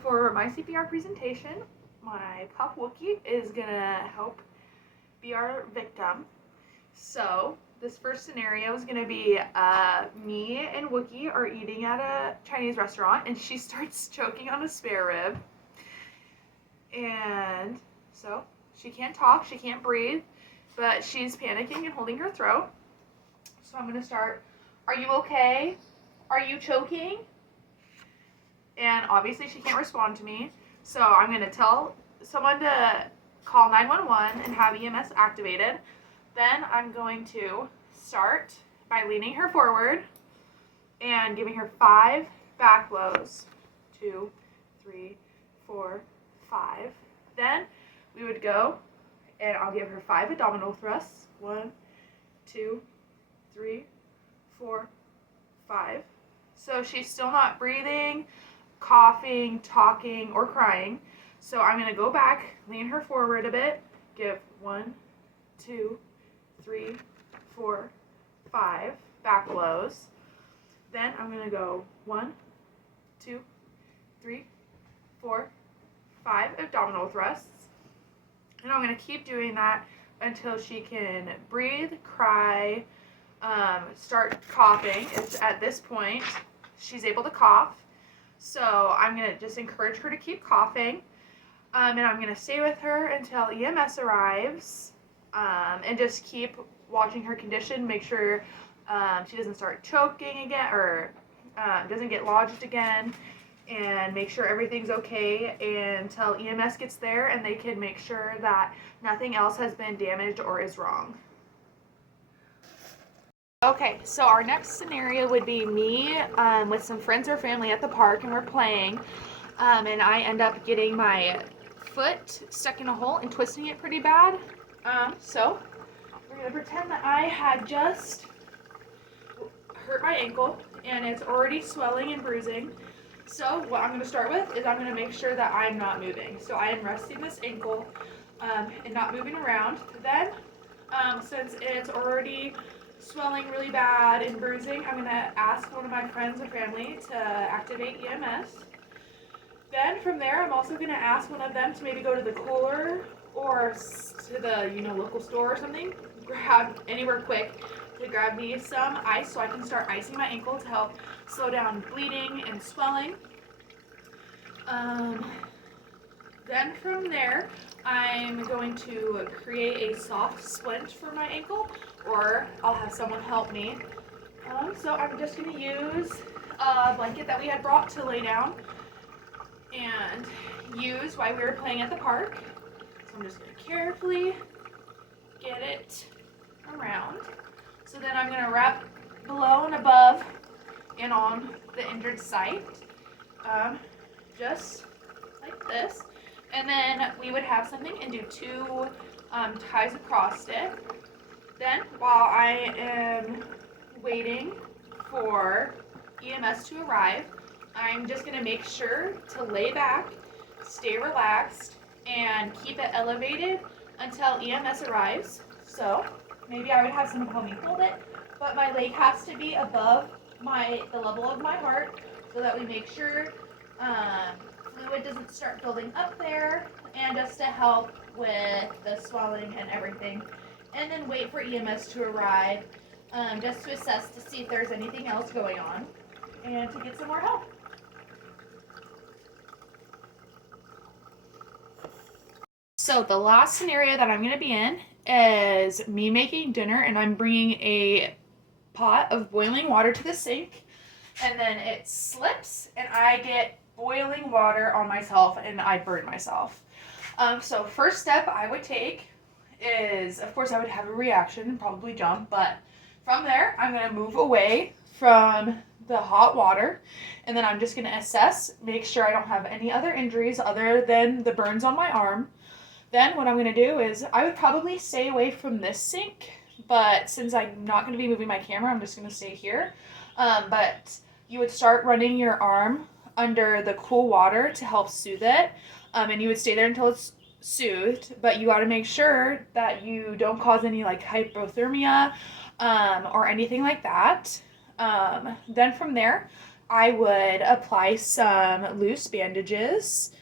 For my CPR presentation, my pup Wookie is gonna help be our victim. So this first scenario is gonna be me and Wookie are eating at a Chinese restaurant, and she starts choking on a spare rib, and so she can't talk, she can't breathe, but she's panicking and holding her throat. So I'm gonna start. Are you okay? Are you choking? And obviously she can't respond to me. So I'm going to tell someone to call 911 and have EMS activated. Then I'm going to start by leaning her forward and giving her 5 back blows. 2, 3, 4, 5. Then we would go and I'll give her 5 abdominal thrusts. 1, 2, 3, 4, 5. So she's still not breathing, coughing, talking, or crying. So I'm going to go back, lean her forward a bit, give 1, 2, 3, 4, 5 back blows. Then I'm going to go 1, 2, 3, 4, 5 abdominal thrusts. And I'm going to keep doing that until she can breathe, cry, start coughing. It's at this point she's able to cough. So I'm going to just encourage her to keep coughing. And I'm going to stay with her until EMS arrives, and just keep watching her condition, make sure she doesn't start choking again or doesn't get lodged again, and make sure everything's okay until EMS gets there and they can make sure that nothing else has been damaged or is wrong. Okay, so our next scenario would be me with some friends or family at the park, and we're playing, and I end up getting my foot stuck in a hole and twisting it pretty bad. So we're going to pretend that I had just hurt my ankle and it's already swelling and bruising. So what I'm going to start with is I'm going to make sure that I'm not moving. So I am resting this ankle and not moving around. Then, since it's already swelling really bad and bruising, I'm going to ask one of my friends or family to activate EMS. Then from there, I'm also going to ask one of them to maybe go to the cooler or to the local store or something, grab anywhere quick to grab me some ice so I can start icing my ankle to help slow down bleeding and swelling. Then from there, I'm going to create a soft splint for my ankle, or I'll have someone help me. So I'm just going to use a blanket that we had brought to lay down and use while we were playing at the park. So I'm just going to carefully get it around. So then I'm going to wrap below and above and on the injured site, just like this. And then we would have something and do 2 ties across it. Then while I am waiting for EMS to arrive, I'm just going to make sure to lay back, stay relaxed, and keep it elevated until EMS arrives. So maybe I would have someone help me hold it, but my leg has to be above the level of my heart so that we make sure fluid doesn't start building up there, and just to help with the swelling and everything. And then wait for EMS to arrive, just to assess to see if there's anything else going on and to get some more help. So the last scenario that I'm going to be in is me making dinner, and I'm bringing a pot of boiling water to the sink, and then it slips and I get boiling water on myself and I burn myself. So first step I would take is, of course, I would have a reaction and probably jump, but from there I'm going to move away from the hot water, and then I'm just going to assess, make sure I don't have any other injuries other than the burns on my arm. Then what I'm going to do is I would probably stay away from this sink, but since I'm not going to be moving my camera, I'm just going to stay here. But you would start running your arm under the cool water to help soothe it, and you would stay there until it's soothed, but you got to make sure that you don't cause any like hypothermia or anything like that. Then from there, I would apply some loose bandages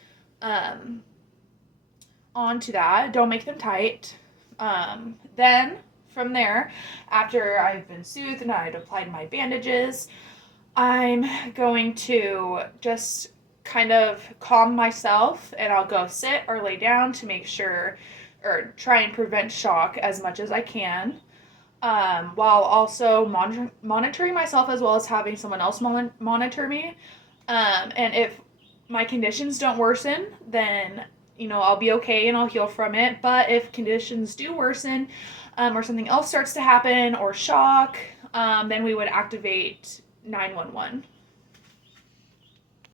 onto that. Don't make them tight. Then from there, after I've been soothed and I've applied my bandages, I'm going to just kind of calm myself, and I'll go sit or lay down to make sure or try and prevent shock as much as I can, while also monitoring myself as well as having someone else monitor me. And if my conditions don't worsen, then I'll be okay and I'll heal from it. But if conditions do worsen, or something else starts to happen or shock, then we would activate 911.